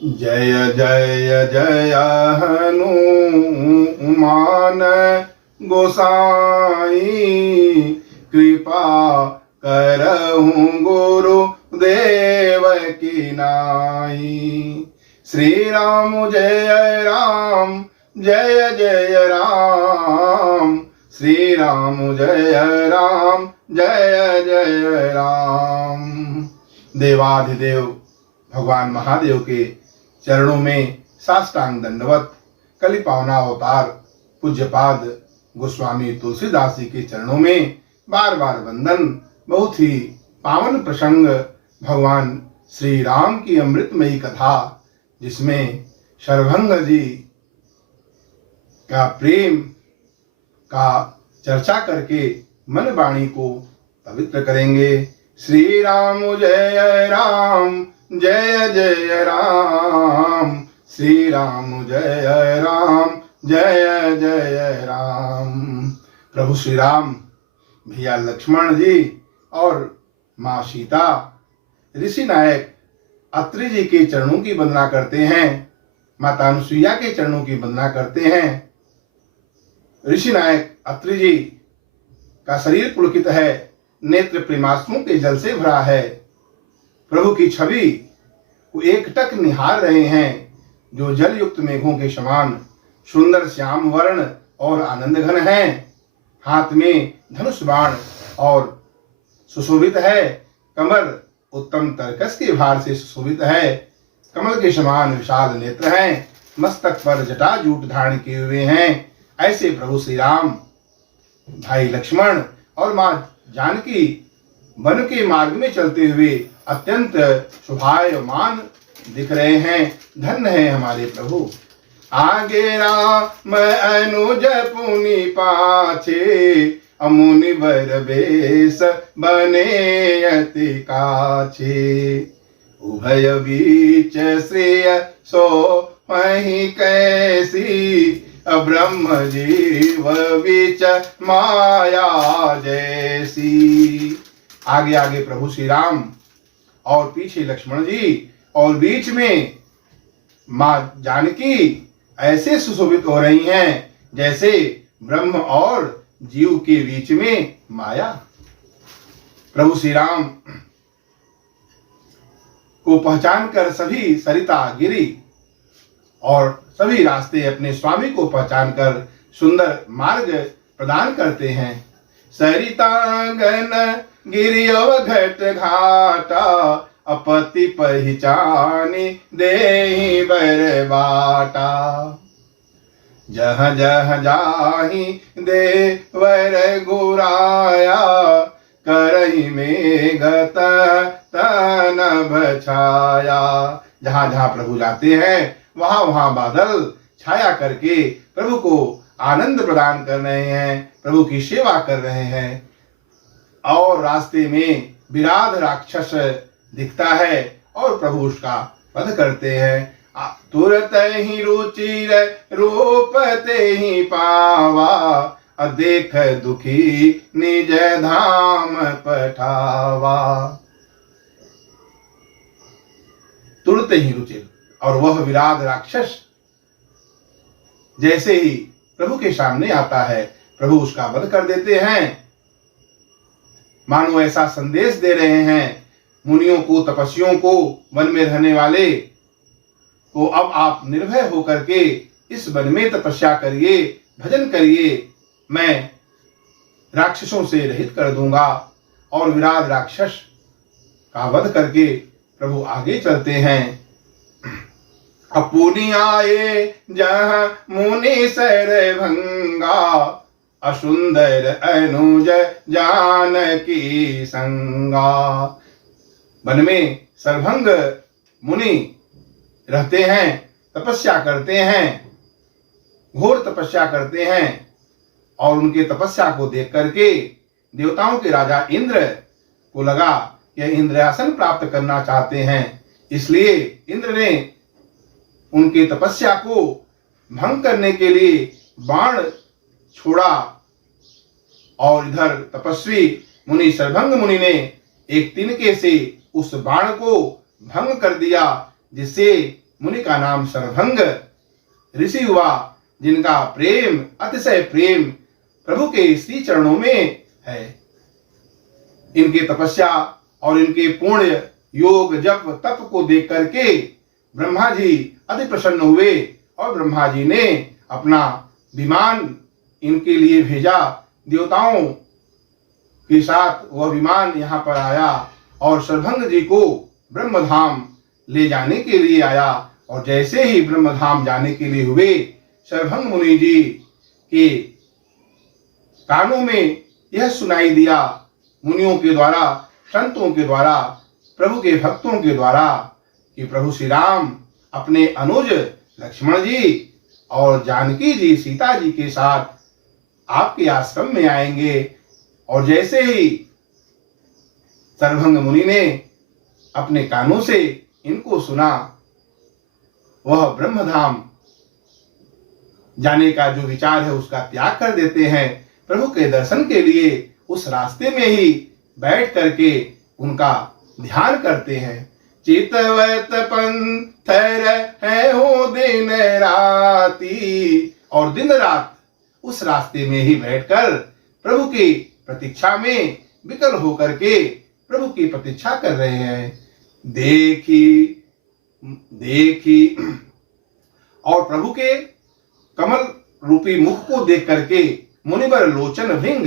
जय जय जय हनुमान गोसाई, कृपा करहु गुरु देव की नाई। श्री राम जय राम, जय जय राम, श्री राम जय राम, जय जय राम। देवाधिदेव भगवान महादेव के चरणों में साष्टांग दंडवत। कलि पावना अवतार पूज्यपाद गोस्वामी तुलसीदास जी के चरणों में बार बार वंदन। बहुत ही पावन प्रसंग भगवान श्री राम की अमृतमयी कथा, जिसमें शरभंग जी का प्रेम का चर्चा करके मन वाणी को पवित्र करेंगे। श्री राम जय राम, जय जय राम, श्री राम जय राम, जय जय राम। प्रभु श्री राम, भैया लक्ष्मण जी और माँ सीता ऋषि नायक अत्रि जी के चरणों की वंदना करते हैं, माता अनुसुईया के चरणों की वंदना करते हैं। ऋषि नायक अत्रि जी का शरीर पुलकित है, नेत्र प्रेमाश्रुओं के जल से भरा है। प्रभु की छवि को एकटक निहार रहे हैं, जो जल युक्त मेघों के समान सुंदर श्याम वर्ण और आनंद घन है। हाथ में धनुष बाण और सुशोभित है। कमर उत्तम तरकस के भार से सुशोभित है। कमल के समान विशाल नेत्र हैं। मस्तक पर जटा जूट धारण किए हुए हैं। ऐसे प्रभु श्री राम भाई लक्ष्मण और माँ जानकी वन के मार्ग में चलते हुए अत्यंत शोभायमान दिख रहे हैं। धन्य है हमारे प्रभु। आगे राम अनुज पुनि पाछे, अमुनि बर बेस बने अति काछे। उभय बीच श्रेय सो वही कैसी, ब्रह्म जीव बीच माया जैसी। आगे आगे प्रभु श्री राम और पीछे लक्ष्मण जी और बीच में माँ जानकी ऐसे सुशोभित हो रही हैं जैसे ब्रह्म और जीव के बीच में माया। प्रभु श्री राम को पहचान कर सभी सरिता गिरी और सभी रास्ते अपने स्वामी को पहचान कर सुंदर मार्ग प्रदान करते हैं। सरितांगन गिरि अवघट घाटा, अपति पहचानी देहि बर बाटा। जहाँ जहाँ जाहि देवर गुराया, करहि मेघ तन बछाया। जहाँ जहाँ प्रभु जाते हैं वहां वहां बादल छाया करके प्रभु को आनंद प्रदान कर रहे हैं, प्रभु की सेवा कर रहे हैं। और रास्ते में विराध राक्षस दिखता है और प्रभु उसका वध करते हैं। तुरत ही रुचिर रूप ते ही पावा, देख दुखी निज धाम पठावा। तुरत ही रुचिर, और वह विराध राक्षस जैसे ही प्रभु के सामने आता है, प्रभु उसका वध कर देते हैं। मानो ऐसा संदेश दे रहे हैं मुनियों को, तपस्वियों को, वन में रहने वाले को, अब आप निर्भय होकर के इस वन में तपस्या करिए, भजन करिए, मैं राक्षसों से रहित कर दूंगा। और विराट राक्षस का वध करके प्रभु आगे चलते हैं। अपुनि आए जहाँ मुनि सरभंगा, असुंदर अनुज जानकी संगा। वन में सरभंग मुनि रहते हैं, तपस्या करते हैं, घोर तपस्या करते हैं। और उनके तपस्या को देख करके देवताओं के राजा इंद्र को लगा यह इंद्रासन प्राप्त करना चाहते हैं, इसलिए इंद्र ने उनके तपस्या को भंग करने के लिए बाण छोड़ा। और इधर तपस्वी मुनि सरभंग मुनि ने एक तिनके से उस बाण को भंग कर दिया, जिससे मुनि का नाम सर्वभंग ऋषि हुआ, जिनका प्रेम, अतिशय प्रेम प्रभु के श्री चरणों में है। इनके तपस्या और इनके पुण्य, योग, जप, तप को देख करके ब्रह्मा जी अति प्रसन्न हुए और ब्रह्मा जी ने अपना विमान इनके लिए भेजा। देवताओं के साथ वह विमान यहाँ पर आया और सर्वभंग जी को ब्रह्मधाम ले जाने के लिए आया। और जैसे ही ब्रह्मधाम जाने के लिए हुए, सर्वभंग मुनि जी के कानों में यह सुनाई दिया, मुनियों के द्वारा, संतों के द्वारा, प्रभु के भक्तों के द्वारा, कि प्रभु श्री राम अपने अनुज लक्ष्मण जी और जानकी जी, सीता जी के साथ आपके आश्रम में आएंगे। और जैसे ही सर्वभंग मुनि ने अपने कानों से इनको सुना, वह ब्रह्मधाम जाने का जो विचार है उसका त्याग कर देते हैं। प्रभु के दर्शन के लिए उस रास्ते में ही बैठ करके उनका ध्यान करते हैं। चितवत पंथर है हो दिन राती, और दिन रात उस रास्ते में ही बैठकर प्रभु की प्रतीक्षा में विकल होकर के प्रभु की प्रतीक्षा कर रहे हैं। देखी और प्रभु के कमल रूपी मुख को देख करके मुनिवर लोचन भृंग,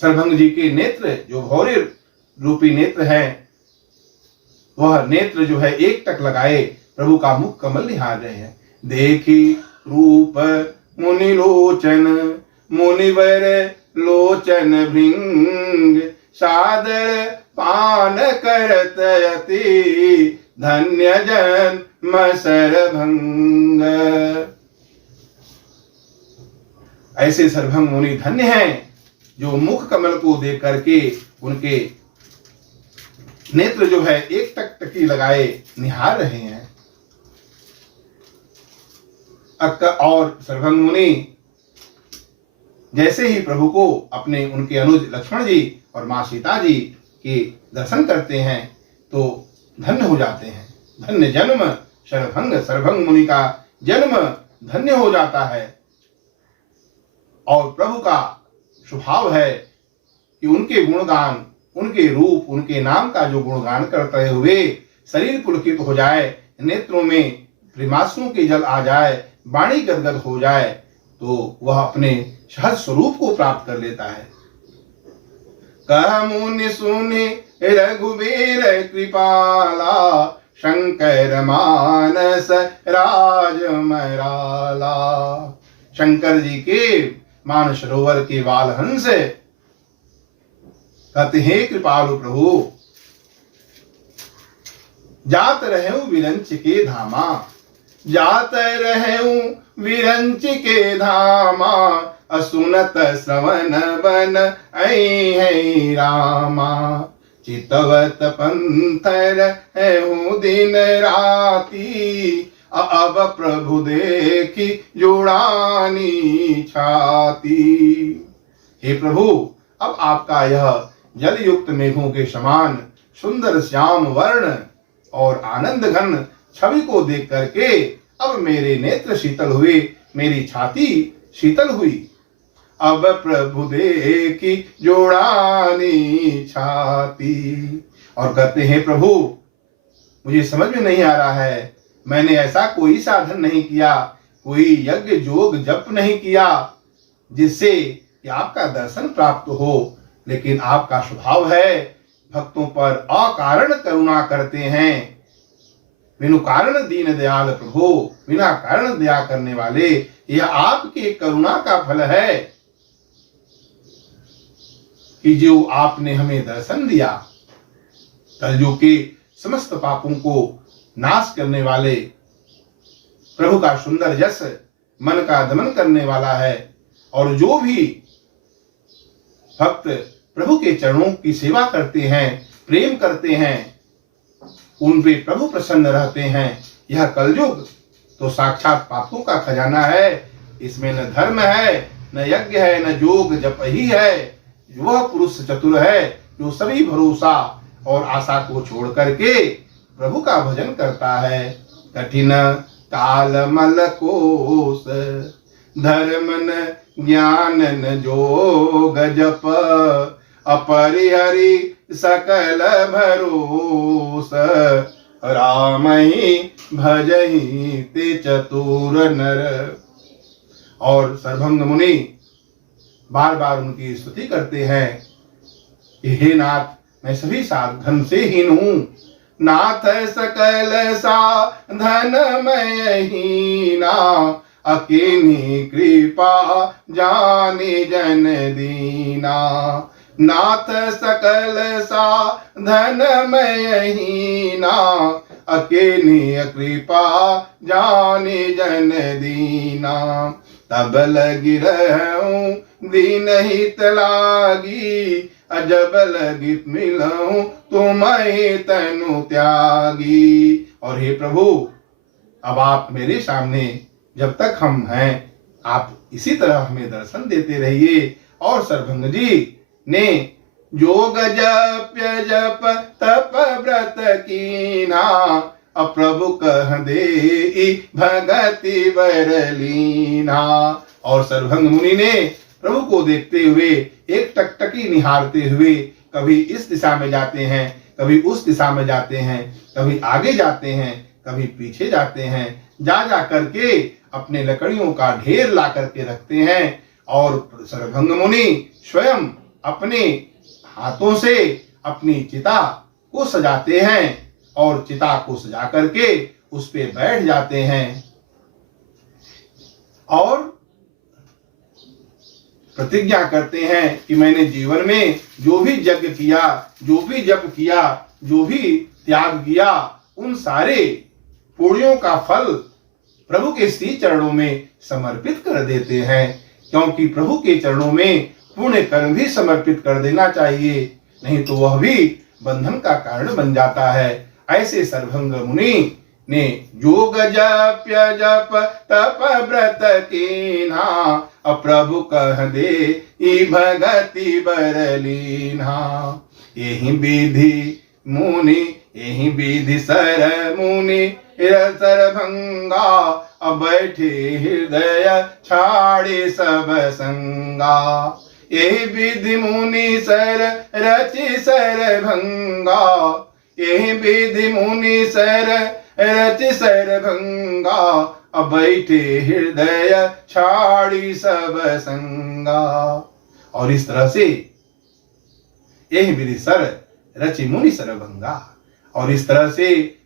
सर्वभंग जी के नेत्र जो भौरे रूपी नेत्र है, वह नेत्र जो है एक टक लगाए प्रभु का मुख कमल निहार रहे हैं। देखी रूप मुनि लोचन, मुनिवर लोचन भृंग, सादर पान करत अति, धन्य जन्म सर्वभंग। ऐसे सर्वभंग मुनि धन्य हैं जो मुख कमल को देख करके उनके नेत्र जो है एक टक टकी लगाए निहार रहे हैं। और सर्वभंग मुनि जैसे ही प्रभु को अपने उनके अनुज लक्ष्मण जी और मां सीता जी के दर्शन करते हैं तो धन्य हो जाते हैं। धन्य जन्म सर्वभंग, सर्वभंग मुनि का जन्म धन्य हो जाता है। और प्रभु का स्वभाव है कि उनके गुणगान, उनके रूप, उनके नाम का जो गुणगान करते हुए शरीर पुलकित हो जाए, नेत्रों में प्रेमाश्रु के जल आ जाए, वाणी गदगद हो जाए, तो वह अपने सहज स्वरूप को प्राप्त कर लेता है। कह मुनि सुनि रघुबीर कृपाला, शंकर मानस राज मराला। शंकर जी के मानस सरोवर के बालहंस कहते हैं, कृपालु प्रभु जात रहूं विरंच के धामा, जात रहूं विरंच के धामा, असुनत श्रवण बन ऐ है रामा। चितवत पंथर है हूँ दिन राती, अब प्रभु देखी जुड़ानी छाती। हे प्रभु, अब आपका यह जल युक्त मेघों के समान सुंदर श्याम वर्ण और आनंद घन छवि को देख करके अब मेरे नेत्र शीतल हुए, मेरी छाती शीतल हुई। अब प्रभु देखी जोड़ानी छाती। और कहते हैं, प्रभु मुझे समझ में नहीं आ रहा है, मैंने ऐसा कोई साधन नहीं किया, कोई यज्ञ जोग जप नहीं किया जिससे कि आपका दर्शन प्राप्त हो, लेकिन आपका स्वभाव है भक्तों पर अकारण करुणा करते हैं। बिनु कारण दीन दयाल प्रभु, बिना कारण दया करने वाले, यह आपके करुणा का फल है कि जो आपने हमें दर्शन दिया। कलयुग के समस्त पापों को नाश करने वाले प्रभु का सुंदर यश मन का दमन करने वाला है। और जो भी भक्त प्रभु के चरणों की सेवा करते हैं, प्रेम करते हैं, उन पे प्रभु प्रसन्न रहते हैं। यह कलयुग तो साक्षात पापों का खजाना है। इसमें न धर्म है, न यज्ञ है, न जोग जप ही है। वह पुरुष चतुर है जो सभी भरोसा और आशा को छोड़ करके प्रभु का भजन करता है। कठिन काल मल कोस, धर्म न ज्ञान न जोग जप, अपरिहरि सकल भरोस, राम ही भजहि ते चतुर नर। और सर्वभंग मुनि बार बार उनकी स्तुति करते हैं कि हे नाथ, मैं सभी साधन से हीन हूँ, नाथ सकल साधन मैं हीना, अकेनी कृपा जाने जन दीना, नाथ सकल साधन मैं हीना, अकेनी कृपा जाने जन दीना, तब लगी रहूं दीन हित लागी, अजब लगित मिलूं तुम्हें तनु त्यागी। और हे प्रभु, अब आप मेरे सामने जब तक हम हैं, आप इसी तरह हमें दर्शन देते रहिए। और सर्वभंग जी ने जोग जप्य जप तप व्रत कीना, अप्रभु कह दे भगति बरलीना। और सर्वभंग मुनि ने प्रभु को देखते हुए, एक टकटकी निहारते हुए, कभी इस दिशा में जाते हैं, कभी उस दिशा में जाते हैं, कभी आगे जाते हैं, कभी पीछे जाते हैं, जा करके अपने लकड़ियों का ढेर ला करके रखते हैं। और सर्वभंग मुनि स्वयं अपने हाथों से अपनी चिता को सजाते हैं और चिता को सजा करके उस पे बैठ जाते हैं और प्रतिज्ञा करते हैं कि मैंने जीवन में जो भी यज्ञ किया, जो भी जप किया, जो भी त्याग किया, उन सारे पुण्यों का फल प्रभु के श्री चरणों में समर्पित कर देते हैं। क्योंकि प्रभु के चरणों में पुण्य कर्म भी समर्पित कर देना चाहिए, नहीं तो वह भी बंधन का कारण बन जाता है। ऐसे सर्वभंग मुनि ने जोग जप्य जप तप व्रत कीना, प्रभु कह दे भगति बरलीना। यही विधि मुनि, यही विधि सर मुनि सर्वभंगा, अब बैठे हृदय छाड़े सब संगा। यही विधि मुनि सर रचि सर्वभंगा, यही विधि मुनि सर रचि सर्वभंगा, अब बैठे हृदय छाड़ी सब संगा। और इस तरह से यही विधि सर रचि मुनि सर्वभंगा, और इस तरह से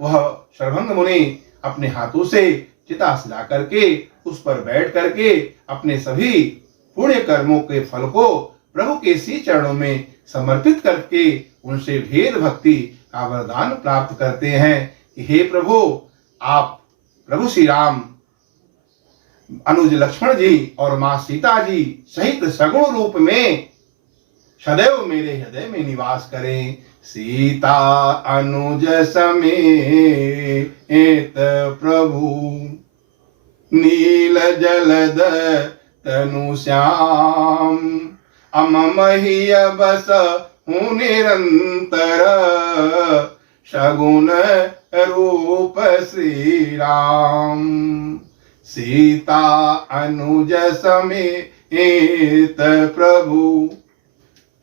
वह सर्वभंग मुनि अपने हाथों से चिता सजा करके उस पर बैठ करके अपने सभी पुण्य कर्मों के फल को प्रभु के श्री चरणों में समर्पित करके उनसे भेद भक्ति का वरदान प्राप्त करते हैं कि हे प्रभु, आप प्रभु श्री राम, अनुज लक्ष्मण जी और मां सीता जी सहित सगुण रूप में सदैव मेरे हृदय में निवास करें। सीता अनुज समेत प्रभु, नील जलद तनु श्याम, अममहि बस हूँ निरंतर, सगुण रूप श्री राम। सीता अनुज समेत प्रभु,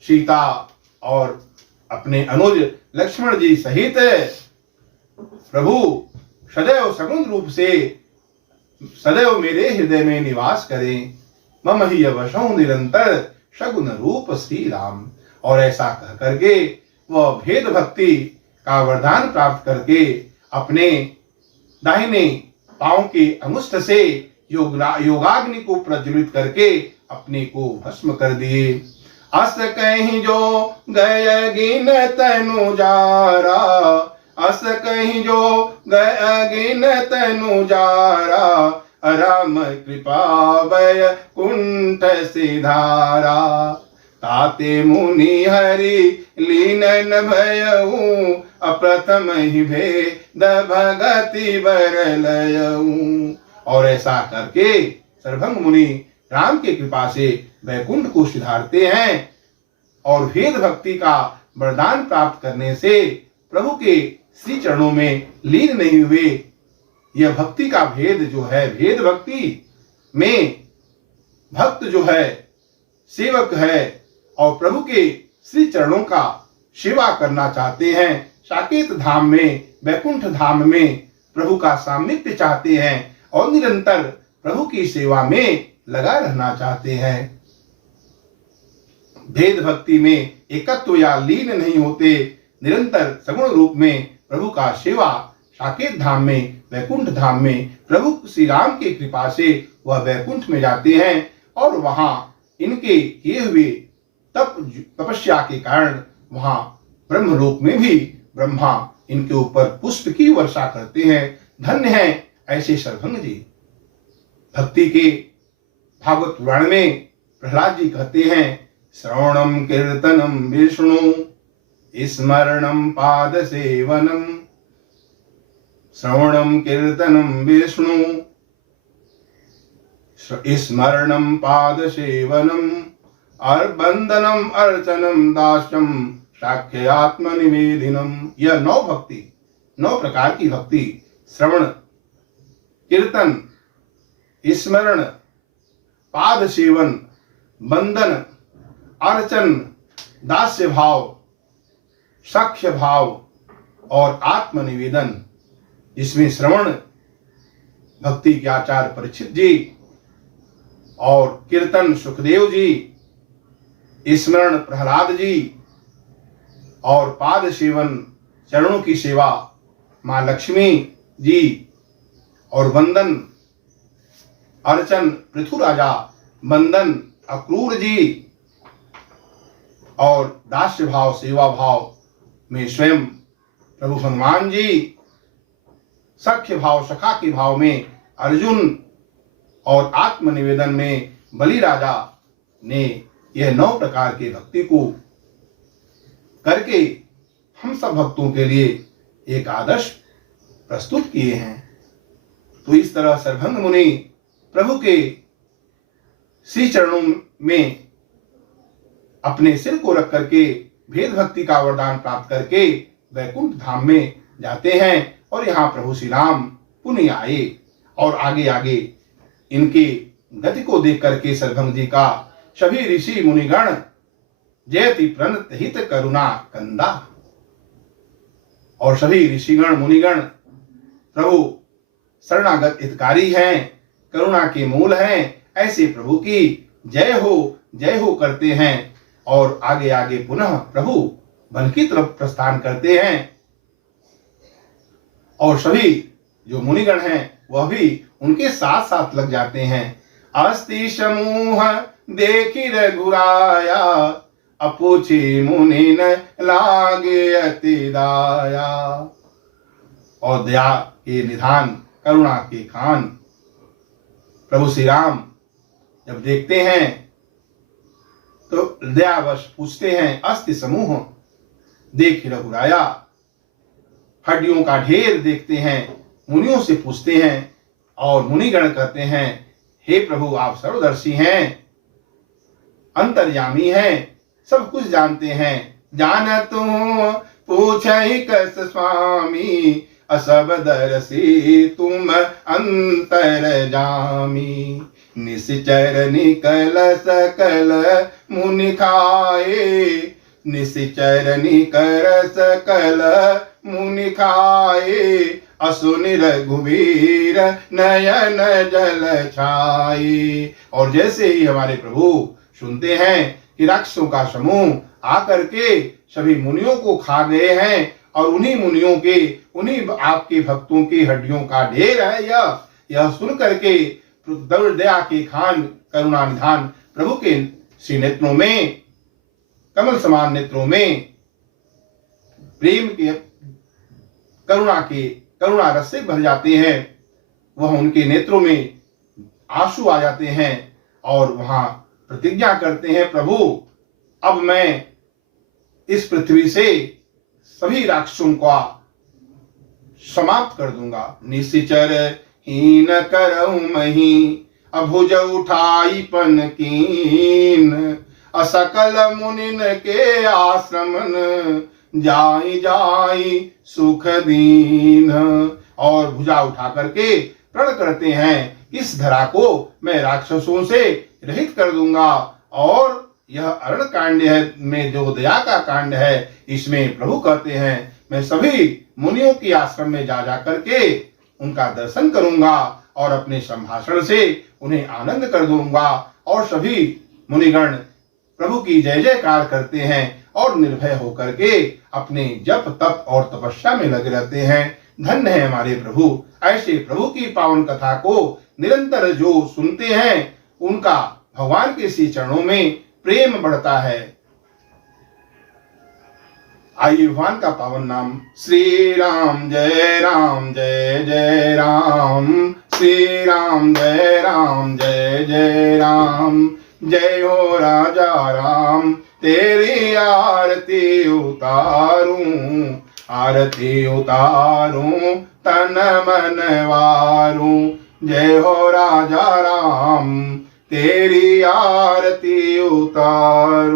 सीता और अपने अनुज लक्ष्मण जी सहित प्रभु सदैव सगुण रूप से सदैव मेरे हृदय में निवास करें। मम ही वशौ निरंतर सगुण रूप श्री राम। और ऐसा कह करके वह भेद भक्ति का वरदान प्राप्त करके अपने दाहिने पांव के अंगुष्ठ से योगाग्नि को प्रज्वलित करके अपने को भस्म कर दिए। अस कहीं जो गय गिन तनु जारा, अस कहीं जो गय गिन तनु जारा, राम कृपा वय कुंठ सिधारा। ताते मुनि हरि लीन भयऊ, अप्रथम ही भेद भगति बरलयऊ। और ऐसा करके सर्वभंग मुनि राम की कृपा से वैकुंठ को सिधारते हैं और भेद भक्ति का वरदान प्राप्त करने से प्रभु के श्री चरणों में लीन नहीं हुए। यह भक्ति का भेद जो है, भेद भक्ति में भक्त जो है सेवक है और प्रभु के श्री चरणों का सेवा करना चाहते हैं, साकेत धाम में, वैकुंठ धाम में प्रभु का सामिप्य चाहते हैं और निरंतर प्रभु की सेवा में लगा रहना चाहते हैं। भेद भक्ति में एकत्व या लीन नहीं होते, निरंतर सगुण रूप में प्रभु का सेवा साकेत धाम में, वैकुंठ धाम में प्रभु श्री राम की कृपा से वह वैकुंठ में जाते हैं और वहां इनके किए हुए तपस्या के कारण वहां ब्रह्म लोक में भी ब्रह्मा इनके ऊपर पुष्प की वर्षा करते हैं। धन्य है ऐसे सर्वभंग जी। भक्ति के भागवत पुराण में प्रहलाद जी कहते हैं, श्रवणम कीर्तनम विष्णु स्मरणम पाद सेवनम, श्रवणम कीर्तनम विष्णु स्मरणम पाद सेवनम और बंदनम अर्चनम दास्यम साख्य आत्मनिवेदिनम। यह 9 भक्ति, 9 प्रकार की भक्ति, श्रवण, कीर्तन, स्मरण, पाद सेवन, बंदन, अर्चन, दास्य भाव, साख्य भाव और आत्मनिवेदन। इसमें श्रवण भक्ति के आचार्य परीक्षित जी और कीर्तन सुखदेव जी, स्मरण प्रहलाद जी और पाद सेवन चरणों की सेवा मां लक्ष्मी जी और वंदन अर्चन पृथु राजा, बंदन अक्रूर जी और दास्य भाव सेवा भाव में स्वयं प्रभु हनुमान जी, सख्य भाव सखा के भाव में अर्जुन और आत्मनिवेदन में बलि राजा ने यह 9 प्रकार के भक्ति को करके हम सब भक्तों के लिए एक आदर्श प्रस्तुत किए हैं। तो इस तरह सर्वभंग मुनि प्रभु के श्री चरणों में अपने सिर को रख करके भेद भक्ति का वरदान प्राप्त करके वैकुंठ धाम में जाते हैं और यहाँ प्रभु श्री राम पुनः आए और आगे आगे इनकी गति को देख करके सर्वभंग जी का सभी ऋषि मुनिगण जयति प्रणत हित करुणा कंदा, और सभी ऋषिगण मुनिगण प्रभु शरणागत हितकारी हैं, करुणा के मूल हैं, ऐसे प्रभु की जय हो करते हैं और आगे आगे पुनः प्रभु वन की तरफ प्रस्थान करते हैं। और सभी जो मुनिगण हैं वह भी उनके साथ साथ लग जाते हैं। अस्ति समूह देखी रघुराया, अपूछी मुनि न लागे अति दाया। और दया के निधान करुणा के खान प्रभु श्री राम जब देखते हैं तो दयावश पूछते हैं, अस्ति समूह देख रघुराया, हड्डियों का ढेर देखते हैं, मुनियों से पूछते हैं और मुनिगण कहते हैं, हे प्रभु आप सर्वदर्शी हैं, अंतर्यामी हैं, सब कुछ जानते हैं। जानत पूछ कस स्वामी, असब दर्शी तुम अंतर जामी। निश्चर निकल सकल मुनि खाए, निश्चर निकर सकल मुनि खाए। असुनि रघुवीर नयन जल छाई। और जैसे ही हमारे प्रभु सुनते हैं कि राक्षसों का समूह आकर के सभी मुनियों को खा गए हैं और उन्हीं मुनियों के, उन्हीं आपके भक्तों की हड्डियों का ढेर है, यह सुन करके दया के खान करुणा निधान प्रभु के श्री नेत्रों में, कमल समान नेत्रों में प्रेम के करुणा रस से भर जाते हैं। वह उनके नेत्रों में आंसू आ जाते हैं और वहां प्रतिज्ञा करते हैं, प्रभु अब मैं इस पृथ्वी से सभी राक्षसों का समाप्त कर दूंगा। निश्चर हीन करऊं मही, अभुज उठाई पन कीन। असकल मुनिन के आश्रमन, जाई जाई सुख दीन। और भुजा उठा करके प्रण करते हैं, इस धरा को मैं राक्षसों से रहित कर दूंगा। और यह अरण कांड में जो दया का कांड है, इसमें प्रभु कहते हैं मैं सभी मुनियों की आश्रम में जा करके उनका दर्शन करूंगा और अपने संभाषण से उन्हें आनंद कर दूंगा। और सभी मुनिगण प्रभु की जय जयकार करते हैं और निर्भय होकर के अपने जप तप और तपस्या में लगे रहते हैं। धन्य है हमारे प्रभु। ऐसे प्रभु की पावन कथा को निरंतर जो सुनते हैं, उनका भगवान के श्री चरणों में प्रेम बढ़ता है। आइए भगवान का पावन नाम श्री राम जय जय राम, श्री राम जय जय राम। जय हो राजा राम, तेरी आरती उतारूं तन मन वारूं। जय हो राजा राम, तेरी आरती उतारूं।